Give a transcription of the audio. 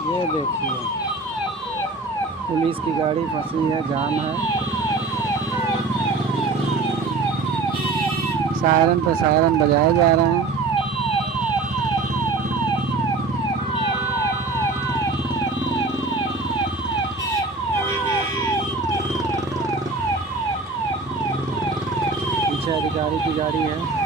ये देखिए पुलिस की गाड़ी फंसी है, जाम है। सायरन पे सायरन बजाए जा रहे हैं। पीछे अधिकारी की गाड़ी है।